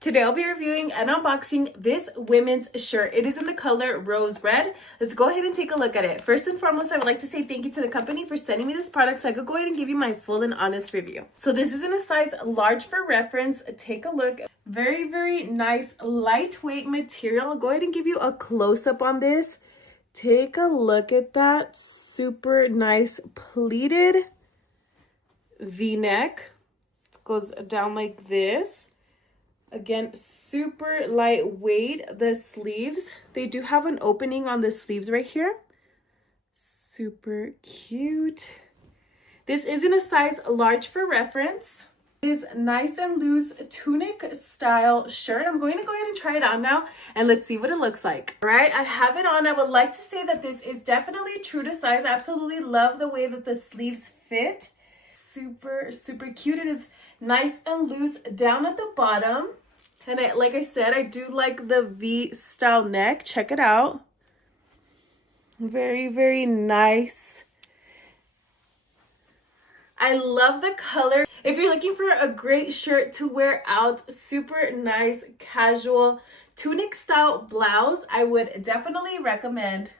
Today I'll be reviewing and unboxing this women's shirt. It is in the color rose red. Let's go ahead and take a look at it. First and foremost, I would like to say thank you to the company for sending me this product so I could go ahead and give you my full and honest review. So this is in a size large for reference. Take a look. Very, very nice lightweight material. I'll go ahead and give you a close-up on this. Take a look at that. Super nice pleated V-neck. It goes down like this. Again, super lightweight. The sleeves, they do have an opening on the sleeves right here. Super cute. This is in a size large for reference. It is nice and loose tunic style shirt. I'm going to go ahead and try it on now and let's see what it looks like. All right, I have it on. I would like to say that this is definitely true to size. I absolutely love the way that the sleeves fit. Super, super cute. It is nice and loose down at the bottom. And like I said, I do like the V-style neck. Check it out. Very, very nice. I love the color. If you're looking for a great shirt to wear out, super nice, casual, tunic style blouse, I would definitely recommend